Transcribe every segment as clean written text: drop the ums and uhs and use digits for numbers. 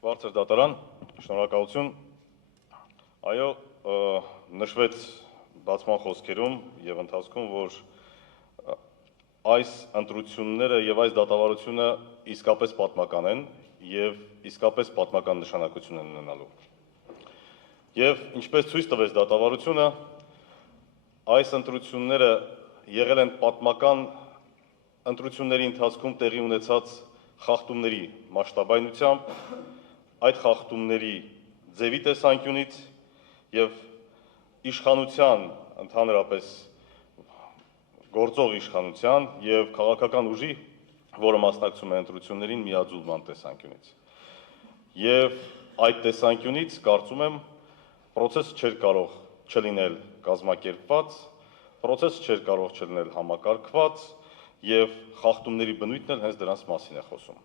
Բարձր դատարան, շնորհակալություն։ Այո, նշվեց բացման խոսքերում եւ ընթացքում, որ այս ընտրությունները եւ այս դատավարությունը իսկապես պատմական են եւ իսկապես պատմական նշանակություն են ունենալու։ Եվ ինչպես ցույց տվեց դատավարությունը, այս ընտրությունները եղել են պատմական ընտրությունների ընթացքում տեղի ունեցած խախտումների մասշտաբայնությամբ, այդ խախտումների ձևի տեսանկյունից եւ իշխանության ընդհանրապես գործող իշխանության եւ քաղաքական ուժի, որը մասնակցում է ընտրություններին, միաձուլման տեսանկյունից։ Եվ այդ տեսանկյունից կարծում եմ, process չէր կարող չլինել կազմակերպված, process չէր կարող չլինել համակարգված եւ խախտումների բնույթն էլ հենց դրանց մասին է խոսում։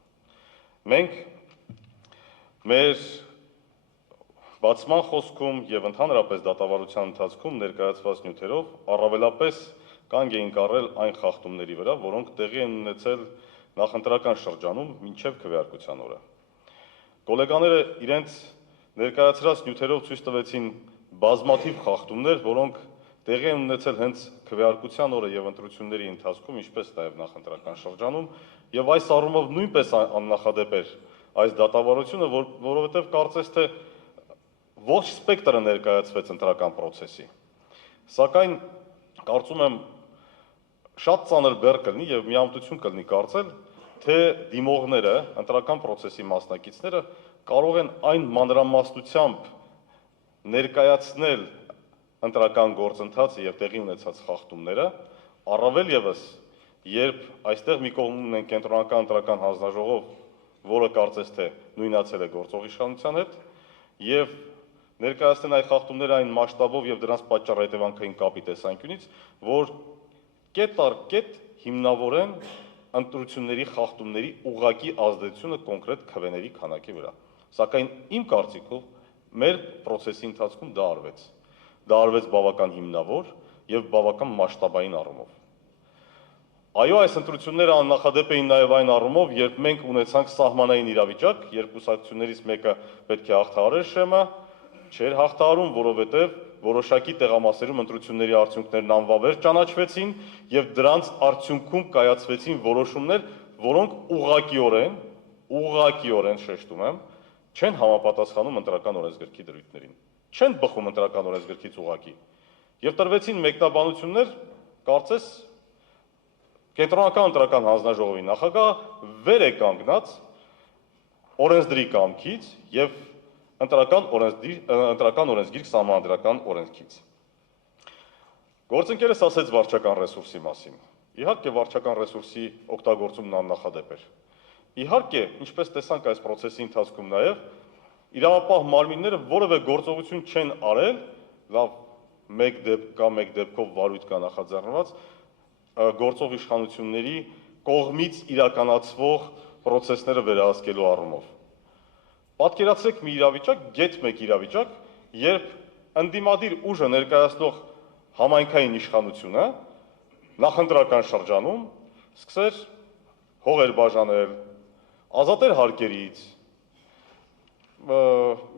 Մենք մեր բացման խոսքում եւ ընդհանրապես դատավարության ընթացքում ներկայացված նյութերով առավելապես կանգ էինք առել այն խախտումների վրա, որոնք տեղի են ունեցել նախընտրական շրջանում մինչեւ քվեարկության օրը։ Գոլեգաները իրենց ներկայացրած նյութերով ցույց տվեցին բազմաթիվ խախտումներ, որոնք տեղի են ունեցել հենց քվեարկության օրը եւ ընտրությունների ընթացքում, ինչպես նաեւ նախընտրական շրջանում, եւ այս առումով նույնպես աննախադեպ էր այս դատավարությունը, որովհետեւ կարծես թե ողջ սպեկտրը ներկայացվեց ընտրական process-ի։ Սակայն կարծում եմ շատ ծանր բեռ կլինի եւ միամտություն կլինի կարծել, թե դիմողները, ընտրական process-ի մասնակիցները կարող են այն մանրամասնությամբ ներկայացնել ընտրական գործընթացը եւ տեղի ունեցած խախտումները, առավել եւս, երբ այստեղ մի կողմում ունեն կենտրոնական ընտրական հանձնաժողով, որը կարծես թե նույնացել է գործող իշխանության հետ, եւ ներկայացնեն այդ խախտումները այն մասշտաբով եւ դրանց պատճառ-հետևանքային կապի տեսանկյունից, որ կետ առ կետ հիմնավորեն ընտրությունների խախտումների ուղղակի ազդեցությունը կոնկրետ քվեների քանակի վրա։ Սակայն իմ կարծիքով մեր process-ի ընթացքում դա արվեց։ Դա արվեց բավական հիմնավոր եւ բավական մասշտաբային առումով։ Այո, այս ընտրությունները աննախադեպ էին նաեւ այն առումով, երբ մենք ունեցանք սահմանային իրավիճակ, երբ կուսակցություններից մեկը պետք է հաղթահարեր շեմը, չէր հաղթահարում, որովհետեւ որոշակի տեղամասերում ընտրությունների արդյունքներն անվավեր ճանաչվեցին եւ դրանց արդյունքում կայացվեցին որոշումներ, որոնք ուղղակիորեն շեշտում եմ, չեն համապատասխանում ընտրական օրենսգրքի դրույթներին, չեն բխում ընտրական օրենսգրքից ուղղակի։ Եվ տրվեցին մեկնաբանություններ, կարծես կենտրոնական ընտրական հանձնաժողովի նախագահը վեր է կանգնած օրենսդրի կամքից եւ ընտրական օրենսգիրք սահմանադրական օրենքից։ Գործընկերս ասեց վարչական ռեսուրսի մասին։ Իհարկե վարչական ռեսուրսի օգտագործումն աննախադեպ էր։ Իհարկե, ինչպես տեսանք այս process-ի ընթացքում նաեւ, իրավապահ մարմինները որևէ գործողություն չեն արել, լավ, մեկ դեպքով վարույթ կա նախաձեռնված, գործող իշխանությունների կողմից իրականացվող process-ները վերահսկելու առումով։ Պատկերացրեք մի իրավիճակ, գեթ մեկ իրավիճակ, երբ ընդդիմադիր ուժը ներկայացնող համայնքային իշխանությունը նախընտրական շրջանում սկսեր հողեր բաժանել, ազատել հարկերից,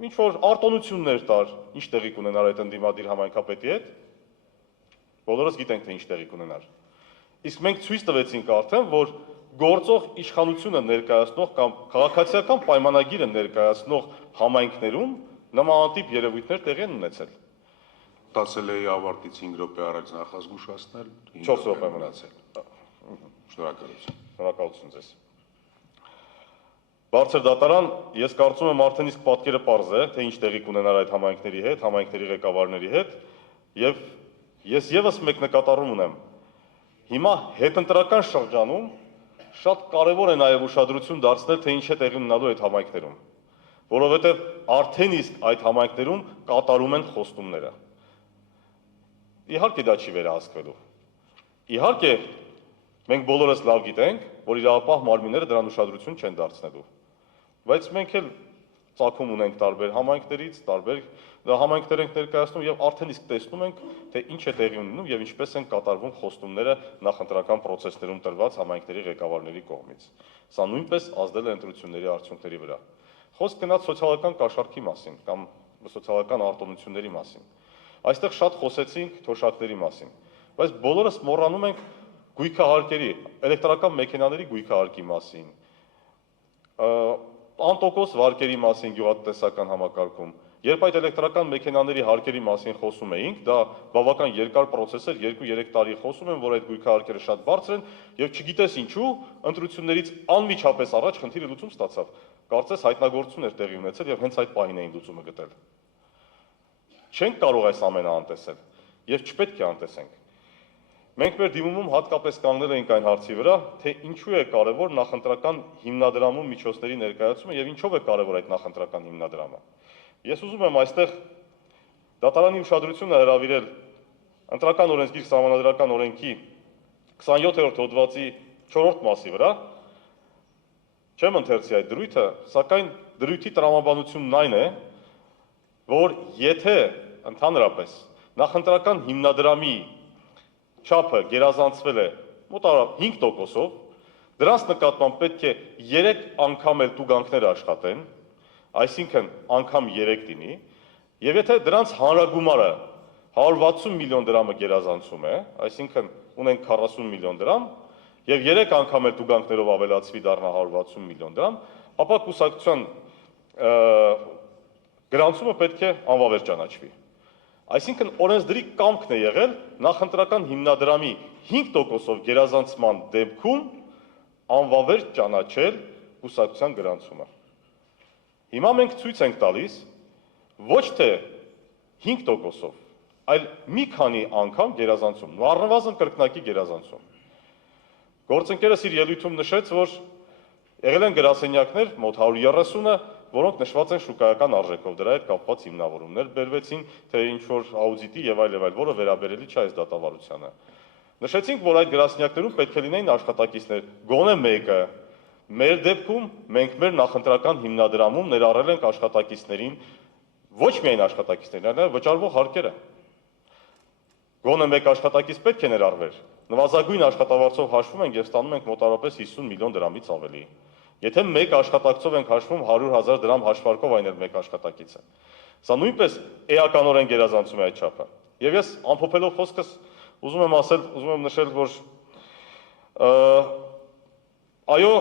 ինչ որ արտոնություններ տար, ինչ տեղի կունենար այդ ընդդիմադիր համայնքապետի հետ, բոլորս գիտենք, թե ինչ տեղի կունենար։ Իսկ մենք ցույց տվեցինք արդեն, որ գործող իշխանությունը ներկայացնող կամ քաղաքացիական պայմանագիրը ներկայացնող համայնքներում նմանատիպ երևույթներ տեղի են ունեցել։ 10 լեի ավարտից 5 րոպե առաջ նախազգուշացնել, 4 րոպե մնացել։ Շնորհակալություն։ Շնորհակալություն ձեզ։ Բարձր դատարան, ես կարծում եմ արդեն իսկ պատկերը պարզ է, թե ինչ տեղի կունենար այդ համայնքների հետ, համայնքների ղեկավարների հետ, եւ ես եւս մեկ նկատառում ունեմ։ Հիմա հետընտրական շրջանում շատ կարևոր է նաեւ ուշադրություն դարձնել, թե ինչ է տեղի ունենալու այդ համայնքներում, որովհետեւ արդեն իսկ այդ համայնքներում կատարում են խոստումները։ Իհարկե դա չի վերահսկվելու։ Իհարկե մենք բոլորս լավ գիտենք, որ իրավապահ մարմինները դրան ուշադրություն չեն դարձնելու։ Բայց մենք էլ ծագում ունենք տարբեր համայնքներից, տարբեր համայնքներ ենք ներկայացնում եւ արդեն իսկ տեսնում ենք, թե ինչ է տեղի ունենում եւ ինչպես են կատարվում խոստումները նախընտրական process-ներում տրված համայնքների ղեկավարների կողմից։ Սա նույնպես ազդել է ընտրությունների արդյունքների վրա։ խոսք գնաց սոցիալական կաշառքի մասին կամ սոցիալական արտոնությունների մասին։ Այստեղ շատ խոսեցինք թոշակների մասին, բայց բոլորս մոռանում ենք գույքահարկերի, էլեկտրական մեքենաների գույքահարկի մասին, անտոկոս վարկերի մասին գյուղատնտեսական համակարգում։ Երբ այդ էլեկտրական մեքենաների հարկերի մասին խոսում էինք, դա բավական երկար process էր, 2-3 տարի խոսում եմ, որ այդ գույքահարկերը շատ բարձր են, եւ չգիտես ինչու, ընտրություններից անմիջապես առաջ խնդիրը լուծում ստացավ։ Կարծես հայտնագործություն էր տեղի ունեցել եւ հենց այդ պահին էին լուծումը գտել։ Չենք կարող այս ամենը անտեսել եւ չպետք է անտեսենք։ Մենք մեր դիմումում հատկապես կանգնել էինք այն հարցի վրա, թե ինչու է կարևոր նախընտրական հիմնադրամում միջոցների ներկայացումը եւ ինչով է կարևոր այդ նախընտրական հիմնադրամը։ Ես ուզում եմ այստեղ դատարանի ուշադրությունը հրավիրել ընտրական օրենսգիր սահմանադրական օրենքի 27-րդ հոդվածի 4-րդ մասի վրա։ Չեմ ընթերցի այդ դրույթը, սակայն դրույթի տրամաբանությունն այն է, որ եթե ընդհանրապես նախընտրական հիմնադրամի չափը գերազանցվել է մոտավորապես 5%-ով, դրանց նկատմամբ պետք է 3 անգամ էլ տուգանքներ աշխատեն, այսինքն անգամ 3 լինի, եւ եթե դրանց հանրագումարը 160 միլիոն դրամը գերազանցում է, այսինքն ունենք 40 միլիոն դրամ, եւ 3 անգամ էլ տուգանքներով ավելացվի դառնա 160 միլիոն դրամ, ապա կուսակցության գրանցումը պետք է անվավեր ճանաչվի։ Այսինքն օրենսդրի կամքն է եղել նախընտրական հիմնադրամի 5%-ով գերազանցման դեպքում անվավեր ճանաչել կուսակցության գրանցումը։ Հիմա մենք ցույց ենք տալիս ոչ թե 5%-ով, այլ մի քանի անգամ գերազանցում, առնվազն կրկնակի գերազանցում։ Գործընկերս իր ելույթում նշեց, որ եղել են գրասենյակներ մոտ 130-ը, որոնք նշված են շուկայական արժեքով, դրա հետ կապված հիմնավորումներ բերվեցին, թե ինչ-որ աուդիտի եւ այլ, որը վերաբերելի չէ այս դատավարությանը։ Նշեցինք, որ այդ գրասենյակներում պետք է լինեին աշխատակիցներ, գոնե մեկը։ Մեր դեպքում մենք մեր նախընտրական հիմնադրամում ներառել ենք աշխատակիցներին, ոչ միայն աշխատակիցներին, այլ վճարվող հարկերը։ Գոնե մեկ աշխատակից պետք է ներառվեր։ Նվազագույն աշխատավարձով հաշվում ենք եւ ստանում ենք մոտավորապես 50 միլիոն դրամից ավելի։ Եթե մեկ աշխատակցով ենք հաշվում 100,000 դրամ հաշվարկով այն էլ մեկ աշխատակիցը։ Սա նույնպես էականորեն գերազանցում է այդ չափը։ Եվ ես ամփոփելով խոսքս ուզում եմ նշել, որ այո,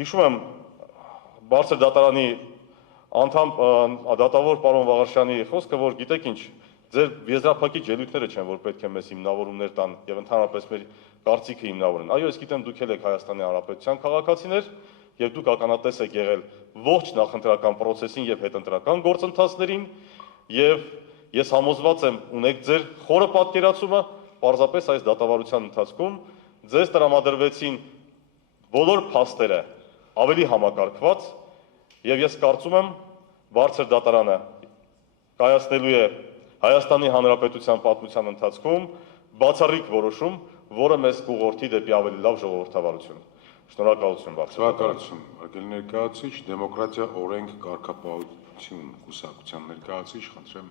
հիշում եմ բարձր դատարանի անդամ դատավոր պարոն Վաղարշյանի խոսքը, որ գիտեք ինչ, ձեր եզրափակիչ ելույթները չեն, որ պետք է մեզ հիմնավորումներ տան եւ ընդհանրապես մեր կարծիքը հիմնավորեն։ Այո, ես գիտեմ դուք եք Հայաստանի Հանրապետության քաղաքացիներ եւ դուք ականատես եք եղել ողջ նախընտրական process-ին եւ հետընտրական գործընթացներին եւ ես համոզված եմ ունեք ձեր խորը պատկերացումը, պարզապես այս դատավարության ընթացքում ձեզ տրամադրվեցին բոլոր փաստերը ավելի համակարգված եւ ես կարծում եմ բարձր դատարանը կայացնելու է Հայաստանի Հանրապետության պատմության ընթացքում բացառիկ որոշում, որը մեզ կուղղորդի դեպի ավելի լավ ժողովրդավարություն։ Շնորհակալություն բարձր։ Շնորհակալություն, արգել ներկայացուցիչ, դեմոկրատիա, օրենք, կարգապահություն կուսակցության ներկայացուցիչ, խնդրեմ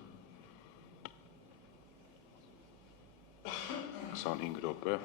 25 րոպե։